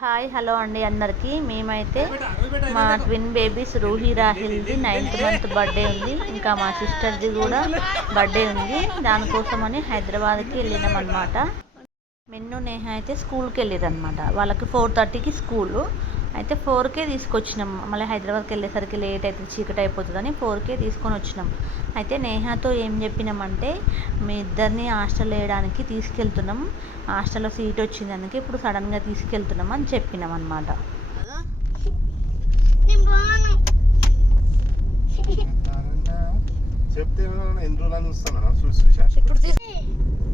Hi hello అండి అందరికీ. మేమైతే మా ట్విన్ బేబీస్ రూహి రాహిల్ది 9th మంత్ బర్త్డే ఉంది, ఇంకా మా సిస్టర్ది కూడా బర్త్డే ఉంది. దానికోసమని హైదరాబాద్కి వెళ్ళినాం అనమాట. మెన్ను నేహ అయితే స్కూల్కి వెళ్ళారు అనమాట. వాళ్ళకి 4:30కి స్కూలు అయితే 4కే తీసుకొచ్చినాం. మళ్ళీ హైదరాబాద్కి వెళ్ళేసరికి లేట్ అవుతుంది, చీకటి అయిపోతుందని 4కే తీసుకొని వచ్చినాం. అయితే నేహాతో ఏం చెప్పినామంటే, మీ ఇద్దరిని హాస్టల్ వేయడానికి తీసుకెళ్తున్నాం, హాస్టల్లో సీట్ వచ్చింది అందుకే ఇప్పుడు సడన్గా తీసుకెళ్తున్నాం అని చెప్పినాం అనమాట.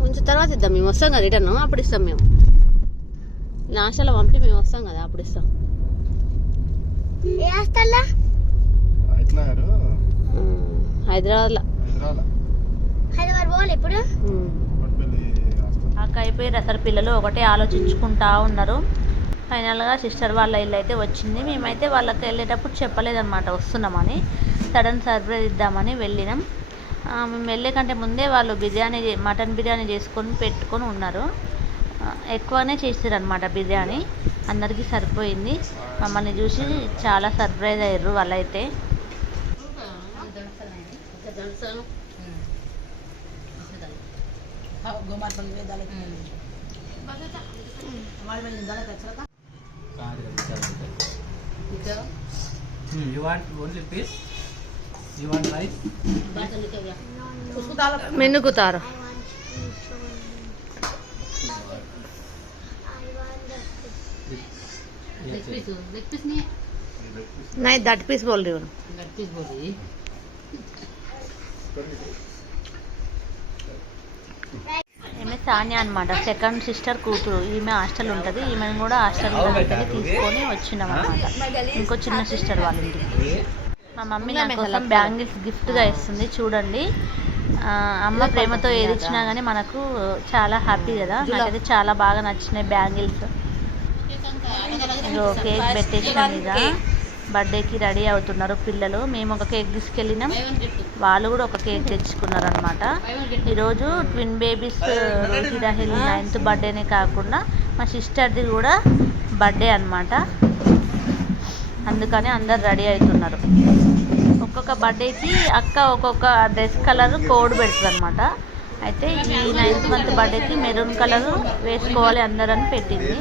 కొంచెం తర్వాత ఇద్దాం, మేము వస్తాం కదా రిటర్న్, అప్పుడు ఇస్తాం. మేము హాస్టల్లో పంపి మేము వస్తాం కదా, అప్పుడు ఇస్తాం. హైదరాబాద్ ఇప్పుడు అక్క అయిపోయారు అసలు. పిల్లలు ఒకటే ఆలోచించుకుంటా ఉన్నారు. ఫైనల్గా సిస్టర్ వాళ్ళ ఇల్లు అయితే వచ్చింది. మేమైతే వాళ్ళకి వెళ్ళేటప్పుడు చెప్పలేదన్నమాట వస్తున్నామని, సడన్ సర్ప్రైజ్ ఇద్దామని వెళ్ళినాం. మేము వెళ్ళే కంటే ముందే వాళ్ళు మటన్ బిర్యానీ చేసుకొని పెట్టుకొని ఉన్నారు. ఎక్కువనే చేసారు అనమాట బిర్యానీ, అందరికీ సరిపోయింది. మమ్మల్ని చూసి చాలా సర్ప్రైజ్ అయ్యారు వాళ్ళైతే. మెన్నుకుతారు. नहीं दैट पीस बोल रही हूँ. ఈమె సానియా అనమాట, సెకండ్ సిస్టర్ కూతురు. ఈమె హాస్టల్ ఉంటుంది, ఈమెను కూడా హాస్టల్ తీసుకొని వచ్చినాం అనమాట ఇంకో చిన్న సిస్టర్ వాళ్ళ ఇంటికి. మా మమ్మీ నా కోసం బ్యాంగిల్స్ గిఫ్ట్గా ఇస్తుంది చూడండి. అమ్మ ప్రేమతో ఏది ఇచ్చినా కానీ మనకు చాలా హ్యాపీ కదా. నాకైతే చాలా బాగా నచ్చినాయి బ్యాంగిల్స్. కేక్ పెట్టేసినాం, ఇక బర్త్డేకి రెడీ అవుతున్నారు పిల్లలు. మేము ఒక కేక్ తీసుకెళ్ళినాం, వాళ్ళు కూడా ఒక కేక్ తెచ్చుకున్నారు అనమాట. ఈరోజు twin babies Ruhi Rahil 9th బర్త్డేనే కాకుండా మా సిస్టర్ది కూడా బర్త్డే అనమాట. అందుకని అందరు రెడీ అవుతున్నారు. ఒక్కొక్క బర్త్డేకి అక్క ఒక్కొక్క డ్రెస్ కలర్ కోడ్ పెడుతుంది అనమాట. అయితే ఈ 9th మంత్ బర్త్డేకి మెరూన్ కలర్ వేసుకోవాలి అందరని పెట్టింది.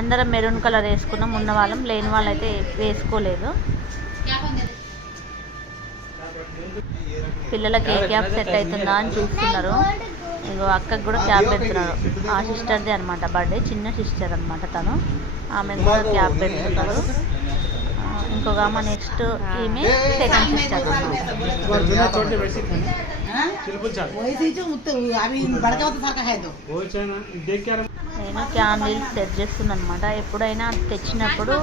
అందరం మెరూన్ కలర్ వేసుకున్నాం, ఉన్న వాళ్ళం, లేని వాళ్ళు అయితే వేసుకోలేదు. పిల్లలకి ఏ క్యాప్ సెట్ అవుతుందా అని చూస్తున్నారు. ఇంకో అక్కకి కూడా క్యాప్ పెడుతున్నారు. ఆ సిస్టర్ది అనమాట బర్త్డే, చిన్న సిస్టర్ అనమాట తను. ఆమెకు కూడా క్యాప్ పెడుతున్నారు. ఇంకొక ఆమె నెక్స్ట్ ఈమె సెకండ్ సిస్టర్. నేను క్యాండిల్స్ సెట్ చేస్తున్నాను అనమాట. ఎప్పుడైనా తెచ్చినప్పుడు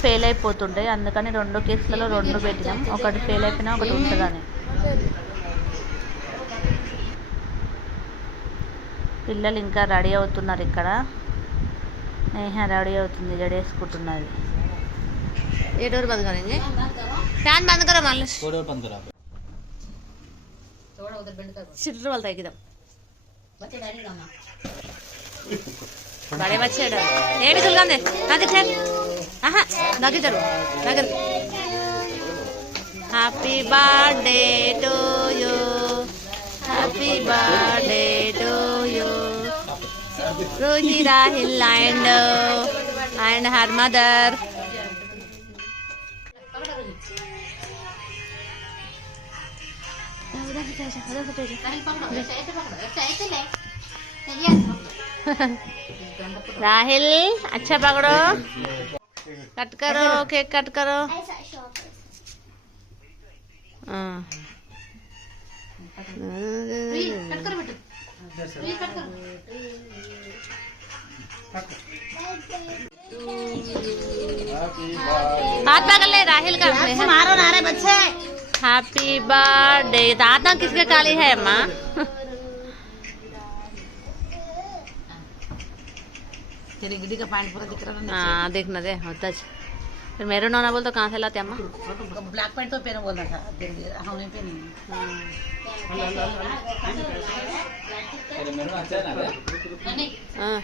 ఫెయిల్ అయిపోతుంటాయి, అందుకని 2 కేసులలో 2 పెట్టినాం. ఒకటి ఫెయిల్ అయిపోయినా ఒకటి ఉంటుందని. పిల్లలు ఇంకా రెడీ అవుతున్నారు. ఇక్కడ నేహ రెడీ అవుతుంది, జడేసుకుంటున్నది. ये डोर बंद करेंगे, फैन बंद करो मालिश. बंद करो थोड़ा उधर बेंड करो, सिटर वाला एकदम बच्चे डैडी का मां बड़े बच्चे डर ये भी सुलगान दे ना दिखे. हां दागे जरूर दागे. Happy birthday to you, happy birthday to you Ruhi Rahil and her mother. Rahil अच्छा पकड़ो, कट करो केक, कट करो. हाथ पकड़ ले राहिल का, मारो ना रे बच्चे. Happy birthday. दादा किसके काली है अम्मा? तेरी गिड्डी का पैंट पूरा दिख रहा है. हाँ देखना दे होता है. फिर मेरून होना बोल तो कहाँ से लाते अम्मा? ब्लैक पैंट तो पहना बोल रहा था, हमने पहनी. हाँ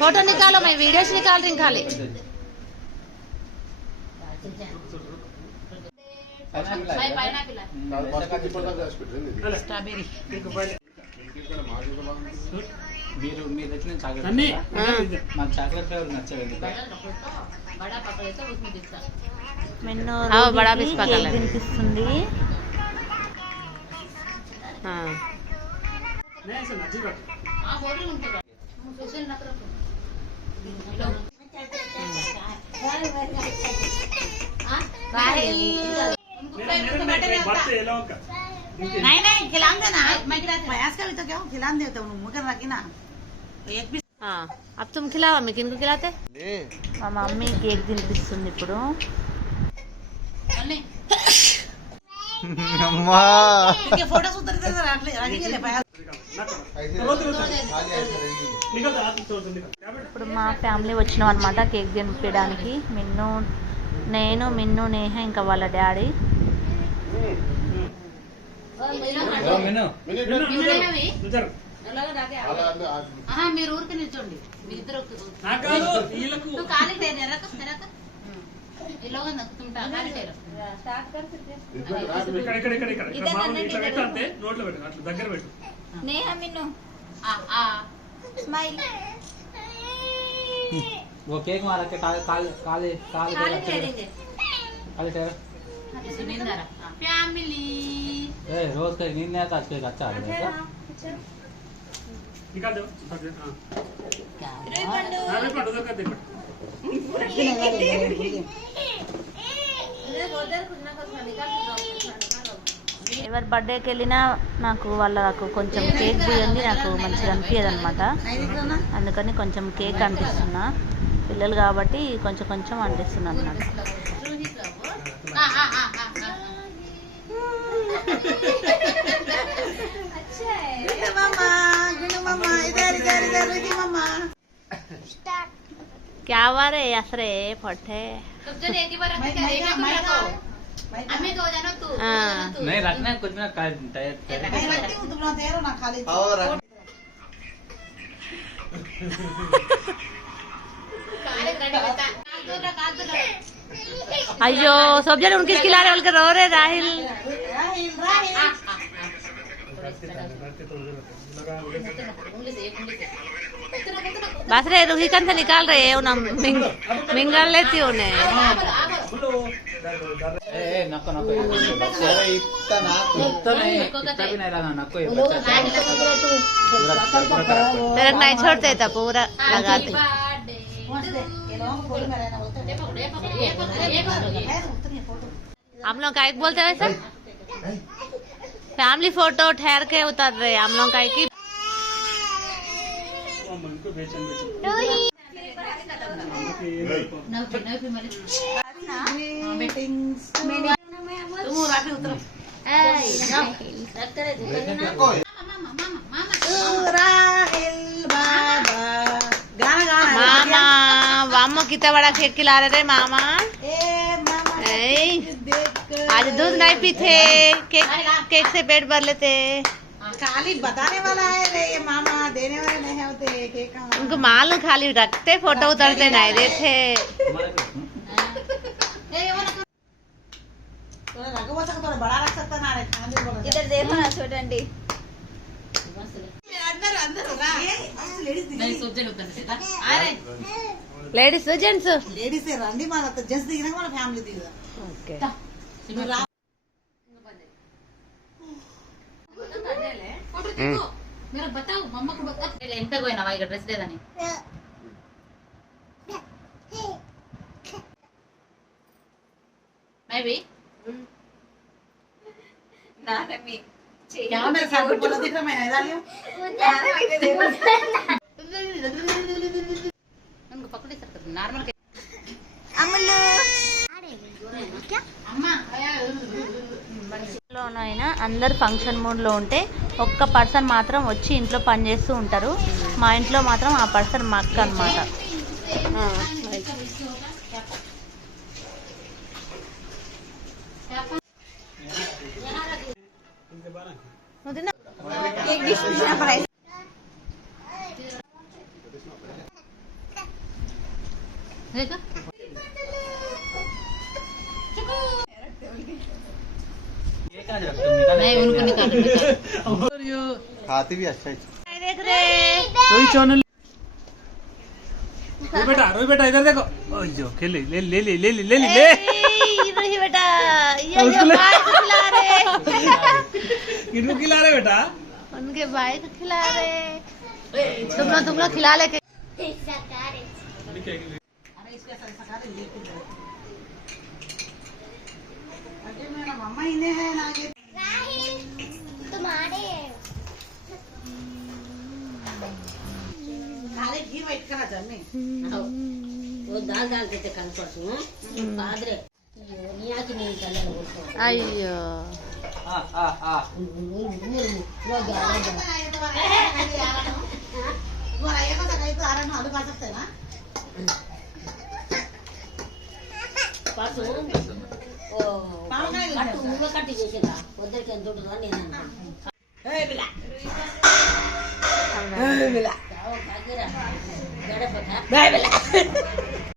फोटो निकालो मैं वीडियो से निकाल रही खाली स्ट्रॉबेरी మీరు తెచ్చిన చాక్లెట్ మాకు చాక్లెట్ ఫ్లేవర్ నచ్చలేదు మెన్ను బడా రోహికి పిస్పా కేక్ కలర్. తినిపిస్తుంది. नहीं नहीं खिला देना मैं खिलाती प्रयास का भी तो क्या खिला देता हूँ मुकर रखी ना एक भी हाँ अब तुम खिलाओ मैं किनको खिलाते మా మమ్మీ కేక్ తినిపిస్తుంది ఇప్పుడు. అమ్మా फोटो उतर रखी ले प्रयास ఇప్పుడు మా ఫ్యామిలీ వచ్చినాం అనమాట కేక్ తినిపించడానికి. మిన్ను నేహ ఇంకా వాళ్ళ డాడీ. మీరు ఊరికి నిల్చోండి మీ ఇద్దరు वो केक मारा के काले काले काले काले ठहरा ఫ్యామిలీ ए रोज का नींद नहीं आता आज केक अच्छा आ गया ఎవరి బర్త్డేకి వెళ్ళినా నాకు కొంచెం కేక్ తీయండి, నాకు మంచిగా అనిపించదు అనమాట. అందుకని కొంచెం కేక్ అంటిస్తున్నా, పిల్లలు కాబట్టి కొంచెం కొంచెం అంటిస్తున్నా అన్నమాట. क्या हुआ रे असरे फटे नहीं रखना है कुछ भी ना अयो सब जन उनकी खिला रहे बोल के रो रहे राहिल. बस रे रूही कन से निकाल रहे हैं उन्हें मिंगल लेती उन्हें. ए नको नको इतना भी नहीं लगा नको ये तेरे नहीं छोड़ते था पूरा लगाते. हम लोग का एक बोलते वैसे फैमिली फोटो ठहर के उतर रहे हम लोग का की. मामा वामो कितना बड़ा केक खिला रहे थे मामा. आज दूध नहीं पीते, केक से पेट भर लेते. खाली बताने वाला है रे ये मामा, देने वाले नहीं होते केक का. उनको मालूम खाली रखते फोटो उतरते नहीं देते. थोड़ा बड़ा रख सकता ना रे. इधर देखो ना छोटंडी अंदर अंदर होगा नहीं सोच లేడీస్ జెంట్స్ లేడీస్ రండి మన జెంట్స్ దిగినాక మన ఫ్యామిలీ దిగుదా. ఓకే मेरा बताओ मम्मा को बता ఎంత పోయినావా ఇక డ్రెస్ లేదని. మేబీ नानमी क्या मेरे साथ बोला दिख रहा मैं इधर ही हूं. उनको पकड़ सकते नॉर्मल के अमलो अम्मा లోనైనా అందరు ఫంక్షన్ మూడ్లో ఉంటే ఒక్క పర్సన్ మాత్రం వచ్చి ఇంట్లో పని చేస్తూ ఉంటారు. మా ఇంట్లో మాత్రం ఆ పర్సన్ మా అక్క అనమాట. एक डिश पूछना पड़ा देखो ये कहाँ रख तुम निकाल नहीं उनको निकालो खाती भी अच्छा है देख रे रोई चैनल रोई बेटा इधर देखो ओयो खेले ले ले ले ले ले ले ले रोही बेटा ये भाई को खिला रहे किनको खिला रहे बेटा उनके भाई को खिला रहे तुम लोग खिला लेके वो दाल डालते थे कल परसों पादरे यहाँ की नहीं चले అయ్యో కట్టి చేసేదా పొద్దుకి ఎంత ఉంటుందో నేను గడప